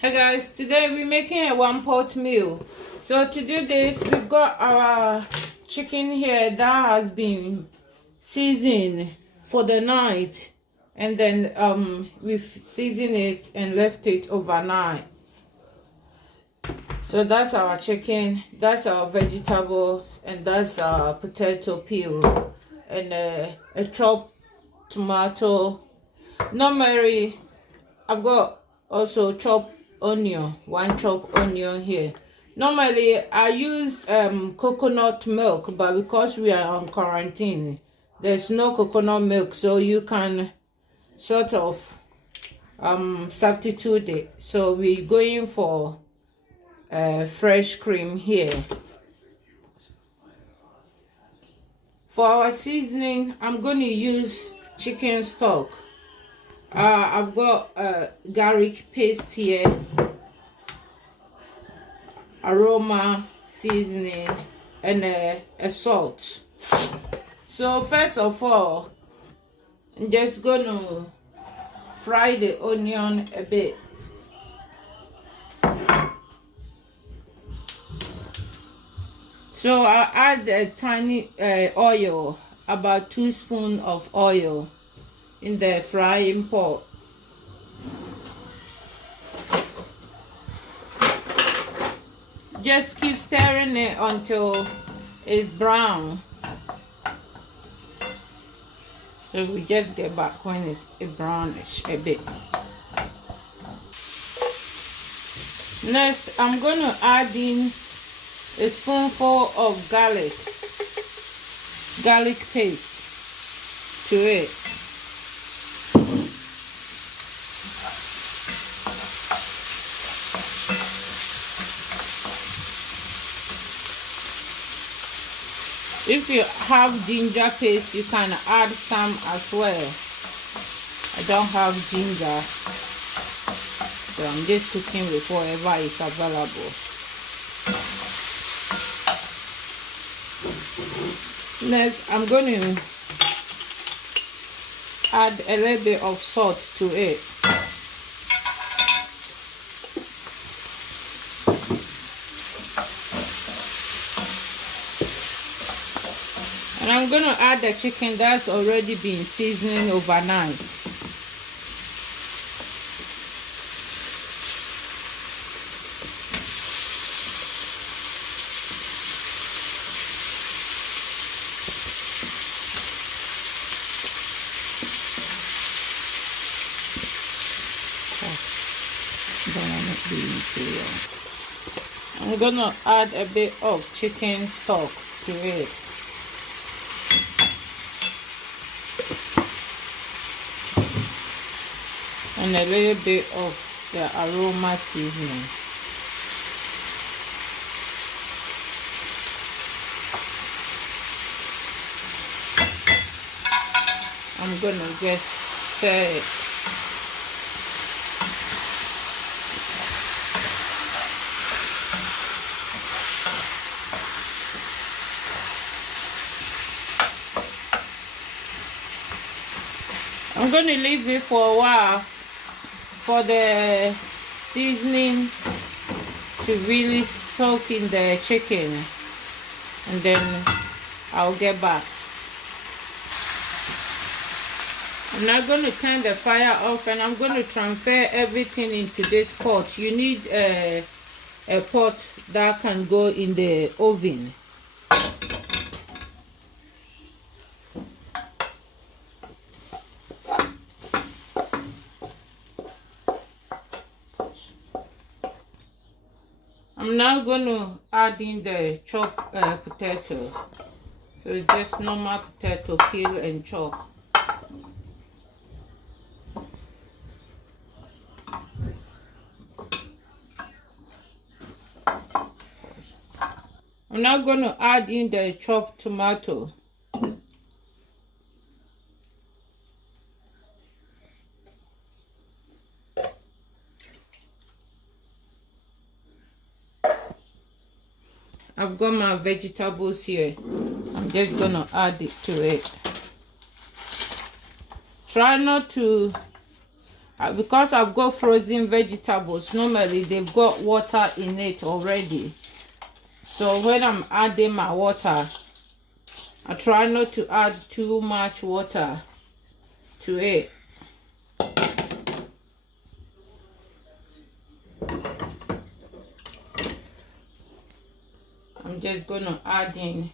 Hey guys, today we're making a one-pot meal. So to do this, we've got our chicken here that has been seasoned for the night, and then we've seasoned it and left it overnight. So that's our chicken, that's our vegetables, and that's our potato peel, and a chopped tomato. Normally I've got also chopped onion, one chopped onion here. Normally I use coconut milk, but because we are on quarantine, there's no coconut milk, so you can sort of substitute it. So we're going for fresh cream here. For our seasoning, I'm going to use chicken stock. I've got garlic paste here, aroma seasoning, and a salt. So first of all, I'm just gonna fry the onion a bit. So I add a tiny oil, about 2 spoons of oil in the frying pot. Just keep stirring it until it's brown. So we just get back when it's brownish a bit. Next, I'm gonna add in a spoonful of garlic paste to it. If you have ginger paste, you can add some as well. I don't have ginger, so I'm just cooking with whatever is available. Next, I'm going to add a little bit of salt to it. And I'm going to add the chicken that's already been seasoning overnight. I'm going to add a bit of chicken stock to it. And a little bit of the aroma seasoning. I'm gonna just stir it. I'm gonna leave it for a while for the seasoning to really soak in the chicken, and then I'll get back. I'm now going to turn the fire off, and I'm going to transfer everything into this pot. You need a pot that can go in the oven. I'm now going to add in the chopped potato. So it's just normal potato, peel and chop. I'm now going to add in the chopped tomato. I've got my vegetables here. I'm just gonna add it to it. Try not to Because I've got frozen vegetables, normally they've got water in it already. So when I'm adding my water, I try not to add too much water to it. I'm just going to add in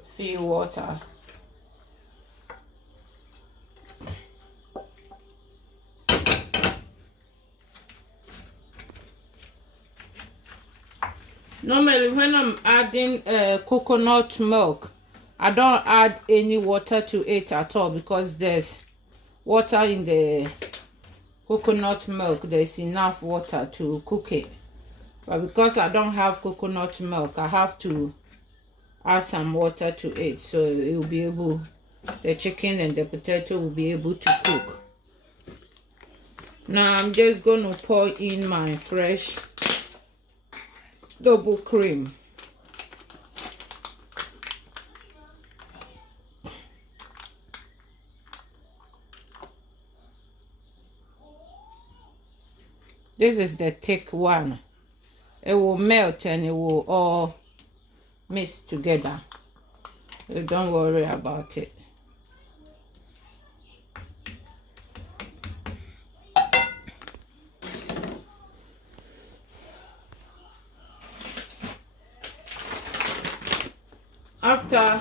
a few water. Normally when I'm adding coconut milk, I don't add any water to it at all, because there's water in the coconut milk. There's enough water to cook it. But because I don't have coconut milk, I have to add some water to it, so it will be able, the chicken and the potato will be able to cook. Now I'm just going to pour in my fresh double cream. This is the thick one. It will melt and it will all mix together. So don't worry about it. After,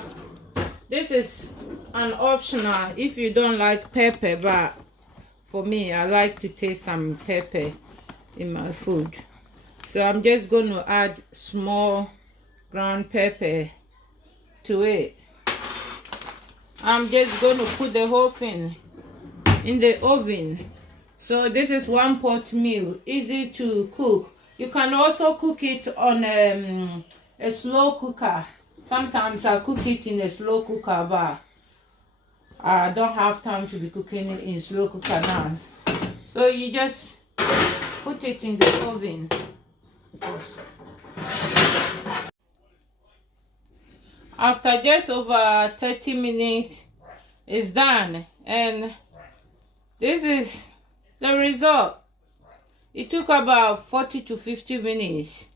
this is an optional if you don't like pepper, but for me, I like to taste some pepper in my food. So I'm just going to add small ground pepper to it. I'm just going to put the whole thing in the oven. So this is 1 pot meal, easy to cook. You can also cook it on a slow cooker. Sometimes I cook it in a slow cooker, but I don't have time to be cooking it in slow cooker now. So you just put it in the oven. After just over 30 minutes, it's done, and this is the result. It took about 40 to 50 minutes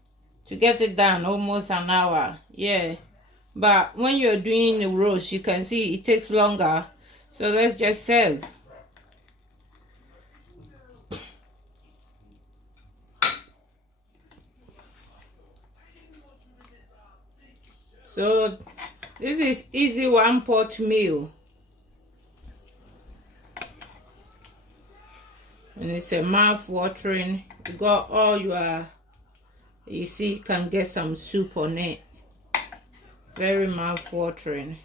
to get it done, almost an hour. Yeah, but when you're doing the roast, you can see it takes longer. So let's just serve. So this is easy 1 pot meal, and it's a mouth watering. You got all your, you see, you can get some soup on it. Very mouth watering.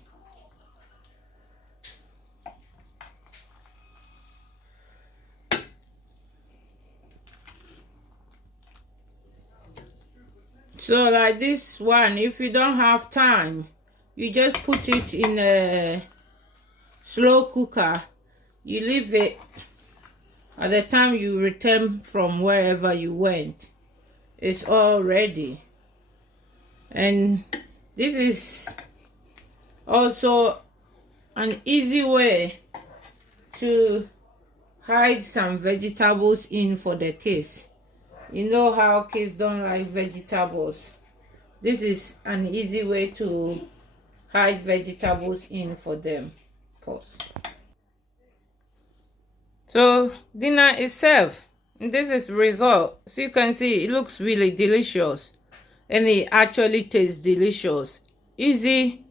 So like this one, if you don't have time, you just put it in a slow cooker. You leave it. At the time you return from wherever you went, it's all ready. And this is also an easy way to hide some vegetables in for the kids. You know how kids don't like vegetables. This is an easy way to hide vegetables in for them. Pause. So dinner is served. This is result. So you can see it looks really delicious, and it actually tastes delicious. Easy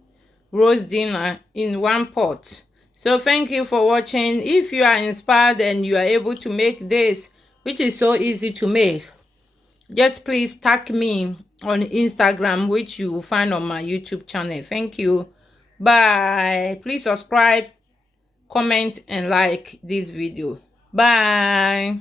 roast dinner in 1 pot. So thank you for watching. If you are inspired and you are able to make this, which is so easy to make, just please tag me on Instagram, which you will find on my YouTube channel. Thank you. Bye. Please subscribe, comment, and like this video. Bye.